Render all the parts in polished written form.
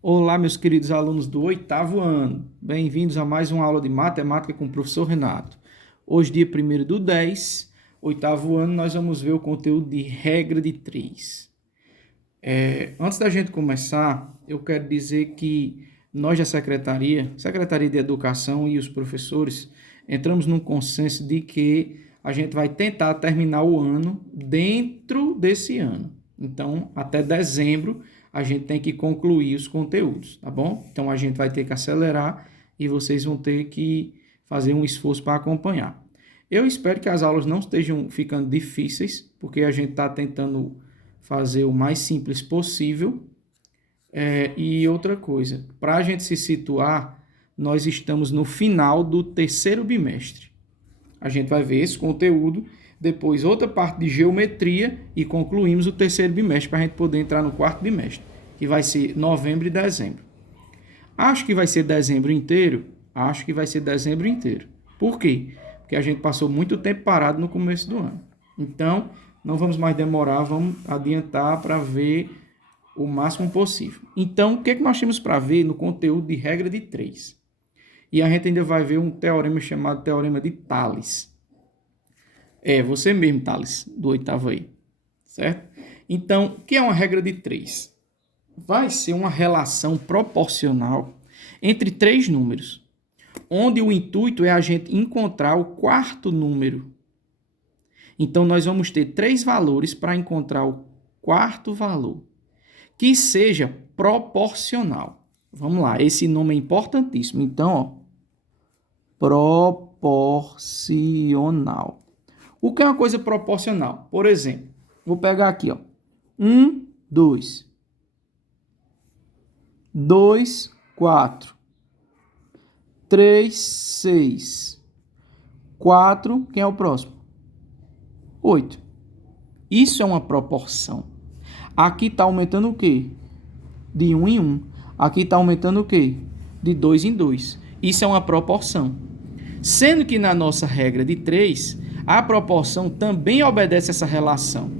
Olá, meus queridos alunos do oitavo ano. Bem-vindos a mais uma aula de matemática com o professor Renato. Hoje, dia 1º do 10, oitavo ano, nós vamos ver o conteúdo de regra de 3. Antes da gente começar, eu quero dizer que nós da Secretaria de Educação e os professores, entramos num consenso de que a gente vai tentar terminar o ano dentro desse ano. Então, até dezembro, a gente tem que concluir os conteúdos, tá bom? Então, a gente vai ter que acelerar e vocês vão ter que fazer um esforço para acompanhar. Eu espero que as aulas não estejam ficando difíceis, porque a gente está tentando fazer o mais simples possível. E outra coisa, para a gente se situar, nós estamos no final do terceiro bimestre. A gente vai ver esse conteúdo, depois outra parte de geometria e concluímos o terceiro bimestre para a gente poder entrar no quarto bimestre, que vai ser novembro e dezembro. Acho que vai ser dezembro inteiro? Acho que vai ser dezembro inteiro. Por quê? Porque a gente passou muito tempo parado no começo do ano. Então, não vamos mais demorar, vamos adiantar para ver o máximo possível. Então, o que é que nós temos para ver no conteúdo de regra de 3? E a gente ainda vai ver um teorema chamado Teorema de Tales. Você mesmo, Tales, do oitavo aí, certo? Então, o que é uma regra de 3? Vai ser uma relação proporcional entre três números, onde o intuito é a gente encontrar o quarto número. Então, nós vamos ter três valores para encontrar o quarto valor, que seja proporcional. Vamos lá, esse nome é importantíssimo. Então, proporcional. O que é uma coisa proporcional? Por exemplo, vou pegar aqui, 1, 2. 2, 4. 3, 6. 4, quem é o próximo? 8. Isso é uma proporção. Aqui está aumentando o quê? De 1 em 1. Aqui está aumentando o quê? De 2 em 2. Isso é uma proporção. Sendo que na nossa regra de 3, a proporção também obedece essa relação.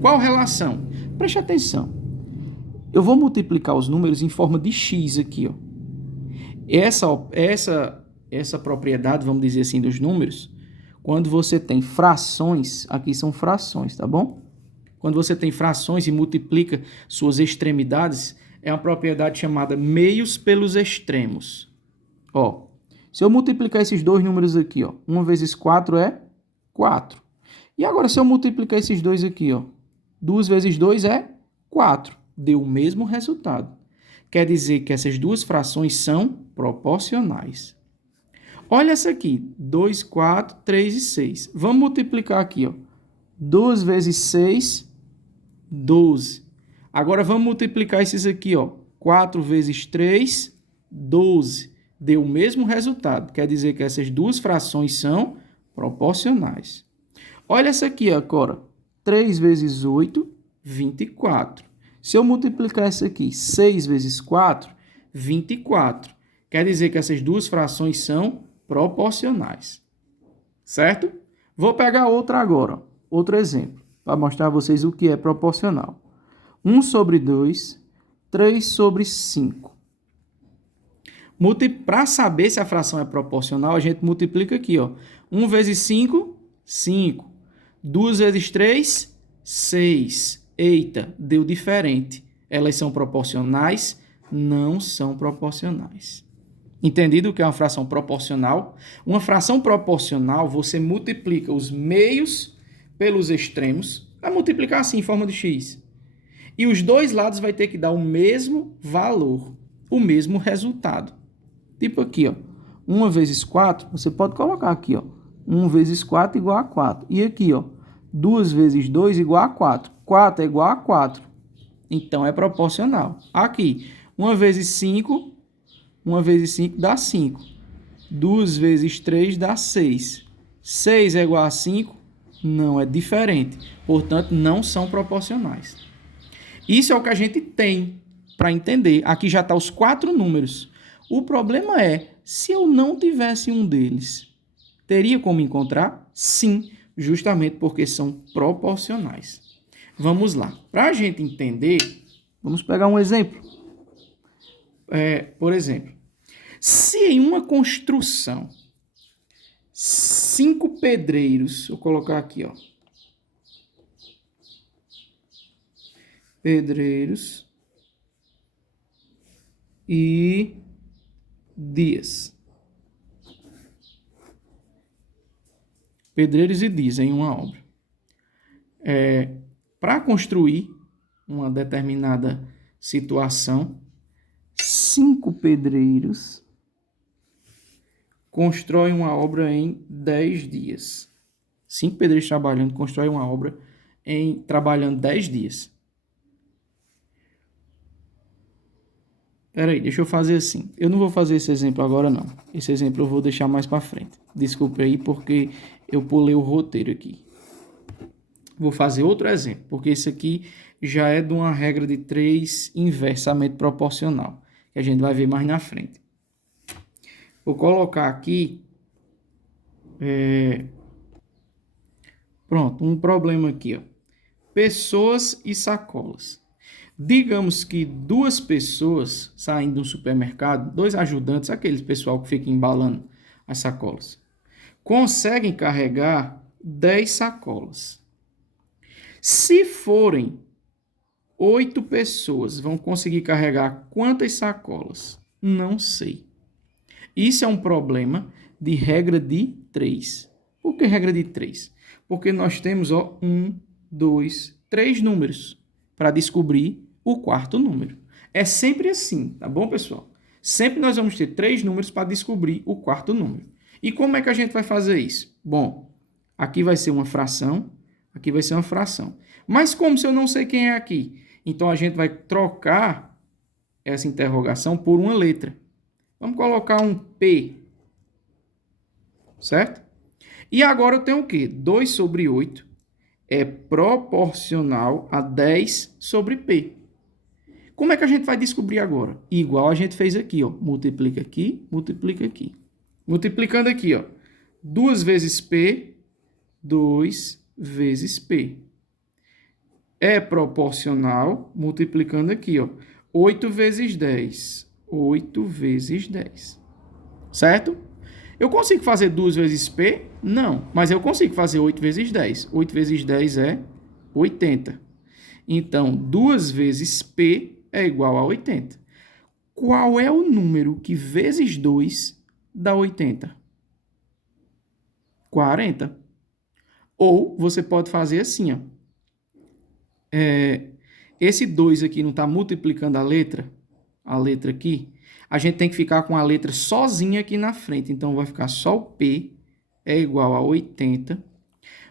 Qual relação? Preste atenção. Eu vou multiplicar os números em forma de x aqui. Essa propriedade, vamos dizer assim, dos números, quando você tem frações, aqui são frações, tá bom? Quando você tem frações e multiplica suas extremidades, é uma propriedade chamada meios pelos extremos. Se eu multiplicar esses dois números aqui, 1 vezes 4 é 4. E agora, se eu multiplicar esses dois aqui, 2 vezes 2 é 4. Deu o mesmo resultado. Quer dizer que essas duas frações são proporcionais. Olha essa aqui, 2, 4, 3 e 6. Vamos multiplicar aqui, 2 vezes 6, 12. Agora vamos multiplicar esses aqui, 4 vezes 3, 12. Deu o mesmo resultado. Quer dizer que essas duas frações são proporcionais. Olha essa aqui agora. 3 vezes 8, 24. Se eu multiplicar essa aqui, 6 vezes 4, 24. Quer dizer que essas duas frações são proporcionais. Certo? Vou pegar outra agora. Outro exemplo, para mostrar a vocês o que é proporcional. 1 sobre 2, 3 sobre 5. Para saber se a fração é proporcional, a gente multiplica aqui. 1 vezes 5, 5. 2 vezes 3, 6. Eita, deu diferente. Elas são proporcionais? Não são proporcionais. Entendido o que é uma fração proporcional? Uma fração proporcional, você multiplica os meios pelos extremos. Vai multiplicar assim, em forma de x. E os dois lados vai ter que dar o mesmo valor, o mesmo resultado. Tipo aqui, 1 vezes 4, você pode colocar aqui, 1 vezes 4 igual a 4. E aqui, 2 vezes 2 igual a 4. 4 é igual a 4. Então, é proporcional. Aqui, 1 vezes 5, 1 vezes 5 dá 5. 2 vezes 3 dá 6. 6 é igual a 5? Não, é diferente. Portanto, não são proporcionais. Isso é o que a gente tem para entender. Aqui já estão os 4 números. O problema é, se eu não tivesse um deles, teria como encontrar? Sim, justamente porque são proporcionais. Vamos lá. Para a gente entender, vamos pegar um exemplo. por exemplo, se em uma construção 5 pedreiros, vou colocar aqui, ó, pedreiros e dias. Pedreiros e dias em uma obra. Para construir uma determinada situação, 5 pedreiros constroem uma obra em 10 dias. 5 pedreiros trabalhando, constroem uma obra trabalhando 10 dias. Peraí, deixa eu fazer assim. Eu não vou fazer esse exemplo agora, não. Esse exemplo eu vou deixar mais para frente. Desculpe aí, porque eu pulei o roteiro aqui. Vou fazer outro exemplo, porque esse aqui já é de uma regra de 3 inversamente proporcional, que a gente vai ver mais na frente. Vou colocar aqui... Pronto, um problema aqui, ó. Pessoas e sacolas. Digamos que 2 pessoas saindo do supermercado, 2 ajudantes, aqueles pessoal que fica embalando as sacolas, conseguem carregar 10 sacolas. Se forem 8 pessoas, vão conseguir carregar quantas sacolas? Não sei. Isso é um problema de regra de 3. Por que regra de 3? Porque nós temos 1, 2, 3 números para descobrir o quarto número. É sempre assim, tá bom, pessoal? Sempre nós vamos ter 3 números para descobrir o quarto número. E como é que a gente vai fazer isso? Bom, aqui vai ser uma fração, aqui vai ser uma fração. Mas como se eu não sei quem é aqui? Então a gente vai trocar essa interrogação por uma letra. Vamos colocar um P, certo? E agora eu tenho o quê? 2 sobre 8 é proporcional a 10 sobre P. Como é que a gente vai descobrir agora? Igual a gente fez aqui, ó. Multiplica aqui, multiplica aqui. Multiplicando aqui, ó. 2 vezes P, 2 vezes P. É proporcional, multiplicando aqui, ó. 8 vezes 10. 8 vezes 10. Certo? Eu consigo fazer 2 vezes P? Não. Mas eu consigo fazer 8 vezes 10. 8 vezes 10 é 80. Então, 2 vezes P é igual a 80. Qual é o número que vezes 2 dá 80? 40. Ou você pode fazer assim, ó. Esse 2 aqui não está multiplicando a letra aqui. A gente tem que ficar com a letra sozinha aqui na frente. Então, vai ficar só o P é igual a 80.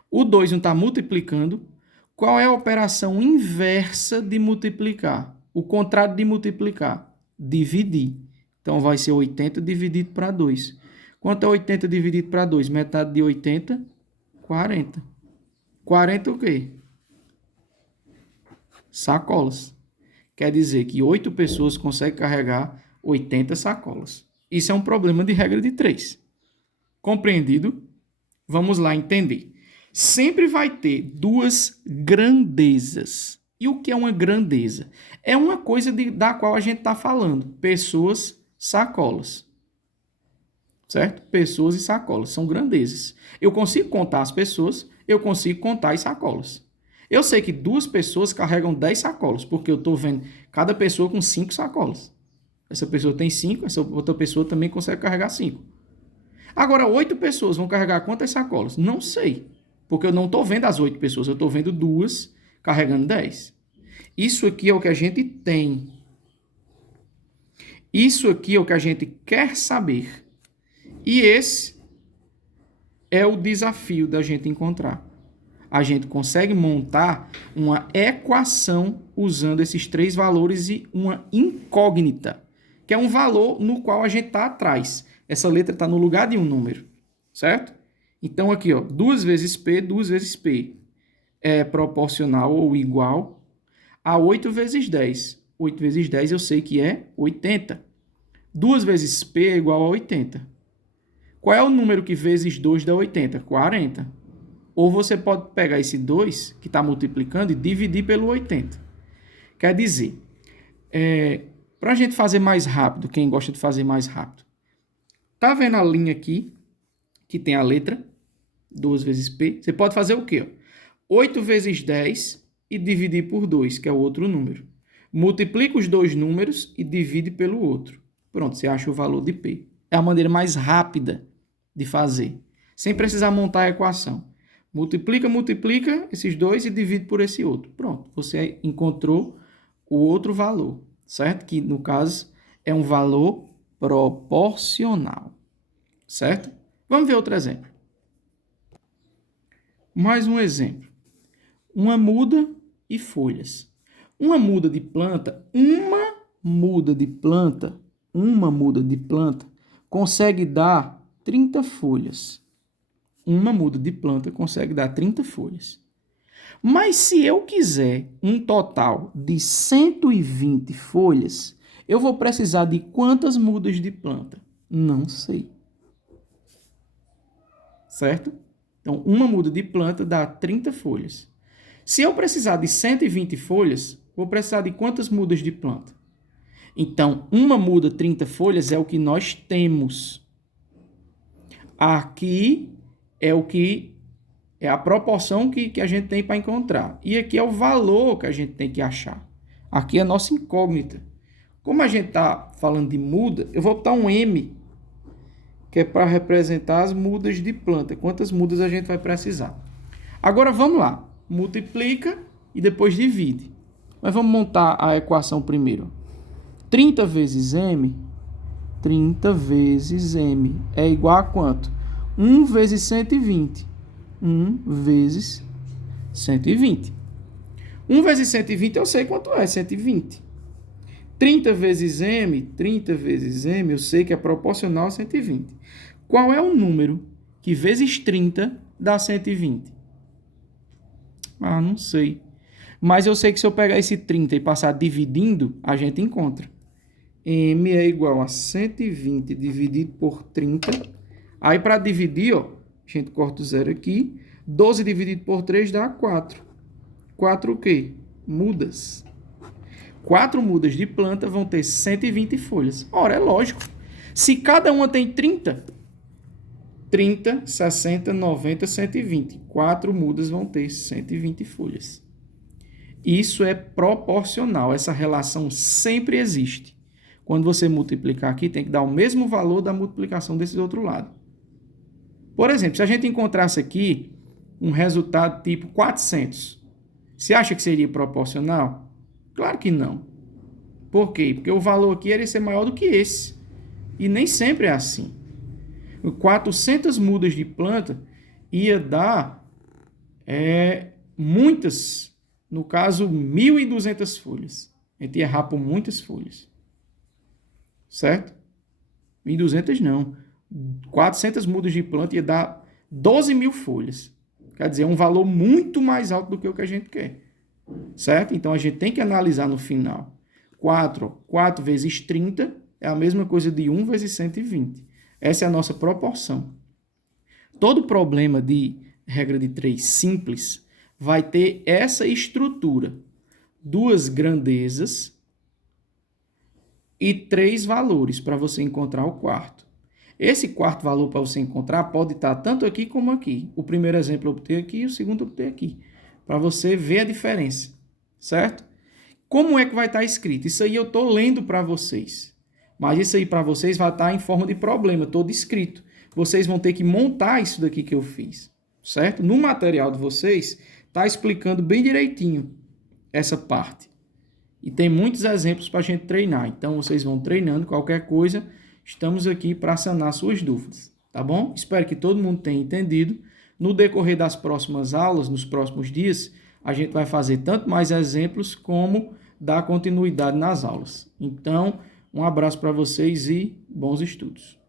O 2 não está multiplicando. Qual é a operação inversa de multiplicar? O contrário de multiplicar? Dividir. Então, vai ser 80 dividido para 2. Quanto é 80 dividido para 2? Metade de 80? 40. 40 o quê? Sacolas. Quer dizer que 8 pessoas conseguem carregar 80 sacolas. Isso é um problema de regra de 3. Compreendido? Vamos lá entender. Sempre vai ter 2 grandezas. E o que é uma grandeza? É uma coisa da qual a gente está falando. Pessoas, sacolas. Certo? Pessoas e sacolas são grandezas. Eu consigo contar as pessoas, eu consigo contar as sacolas. Eu sei que 2 pessoas carregam 10 sacolas, porque eu estou vendo cada pessoa com 5 sacolas. Essa pessoa tem 5, essa outra pessoa também consegue carregar 5. Agora, 8 pessoas vão carregar quantas sacolas? Não sei, porque eu não estou vendo as 8 pessoas, eu estou vendo 2 carregando 10. Isso aqui é o que a gente tem. Isso aqui é o que a gente quer saber. E esse é o desafio da gente encontrar. A gente consegue montar uma equação usando esses 3 valores e uma incógnita, que é um valor no qual a gente está atrás. Essa letra está no lugar de um número, certo? Então, aqui, ó, 2 vezes P, 2 vezes P é proporcional ou igual a 8 vezes 10. 8 vezes 10 eu sei que é 80. 2 vezes P é igual a 80. Qual é o número que vezes 2 dá 80? 40. Ou você pode pegar esse 2, que está multiplicando, e dividir pelo 80. Quer dizer, Para a gente fazer mais rápido, quem gosta de fazer mais rápido. Tá vendo a linha aqui, que tem a letra 2 vezes P? Você pode fazer o quê? 8 vezes 10 e dividir por 2, que é o outro número. Multiplica os dois números e divide pelo outro. Pronto, você acha o valor de P. É a maneira mais rápida de fazer, sem precisar montar a equação. Multiplica esses dois e divide por esse outro. Pronto, você encontrou o outro valor, certo? Que, no caso, é um valor proporcional, certo? Vamos ver outro exemplo. Mais um exemplo. Uma muda e folhas. Uma muda de planta consegue dar 30 folhas. Uma muda de planta consegue dar 30 folhas. Mas se eu quiser um total de 120 folhas, eu vou precisar de quantas mudas de planta? Não sei. Certo? Então, uma muda de planta dá 30 folhas. Se eu precisar de 120 folhas, vou precisar de quantas mudas de planta? Então, uma muda 30 folhas é o que nós temos. Aqui é a proporção que a gente tem para encontrar. E aqui é o valor que a gente tem que achar. Aqui é a nossa incógnita. Como a gente está falando de muda, eu vou botar um M, que é para representar as mudas de planta. Quantas mudas a gente vai precisar. Agora, vamos lá. Multiplica e depois divide. Mas vamos montar a equação primeiro. 30 vezes M é igual a quanto? 1 vezes 120. 1 vezes 120. 1 vezes 120 eu sei quanto é 120. 30 vezes M eu sei que é proporcional a 120. Qual é o número que vezes 30 dá 120? Ah, não sei. Mas eu sei que se eu pegar esse 30 e passar dividindo, a gente encontra. M é igual a 120 dividido por 30. Aí, para dividir, ó, a gente corta o zero aqui. 12 dividido por 3 dá 4. 4 o quê? Mudas. 4 mudas de planta vão ter 120 folhas. Ora, é lógico. Se cada uma tem 30, 60, 90, 120. 4 mudas vão ter 120 folhas. Isso é proporcional. Essa relação sempre existe. Quando você multiplicar aqui, tem que dar o mesmo valor da multiplicação desse outro lado. Por exemplo, se a gente encontrasse aqui um resultado tipo 400, você acha que seria proporcional? Claro que não. Por quê? Porque o valor aqui iria ser maior do que esse. E nem sempre é assim. 400 mudas de planta ia dar muitas, no caso, 1.200 folhas. A gente ia errar por muitas folhas. Certo? 1.200 não. 400 mudas de planta ia dar 12.000 folhas. Quer dizer, é um valor muito mais alto do que o que a gente quer. Certo? Então, a gente tem que analisar no final. 4 vezes 30 é a mesma coisa de 1 vezes 120. Essa é a nossa proporção. Todo problema de regra de 3 simples vai ter essa estrutura. 2 grandezas e 3 valores para você encontrar o quarto. Esse quarto valor para você encontrar pode estar tanto aqui como aqui. O primeiro exemplo eu obter aqui e o segundo eu obter aqui. Para você ver a diferença, certo? Como é que vai estar escrito? Isso aí eu estou lendo para vocês. Mas isso aí para vocês vai estar em forma de problema, todo escrito. Vocês vão ter que montar isso daqui que eu fiz, certo? No material de vocês, está explicando bem direitinho essa parte. E tem muitos exemplos para a gente treinar. Então, vocês vão treinando. Qualquer coisa, estamos aqui para sanar suas dúvidas, tá bom? Espero que todo mundo tenha entendido. No decorrer das próximas aulas, nos próximos dias, a gente vai fazer tanto mais exemplos como dar continuidade nas aulas. Então, um abraço para vocês e bons estudos.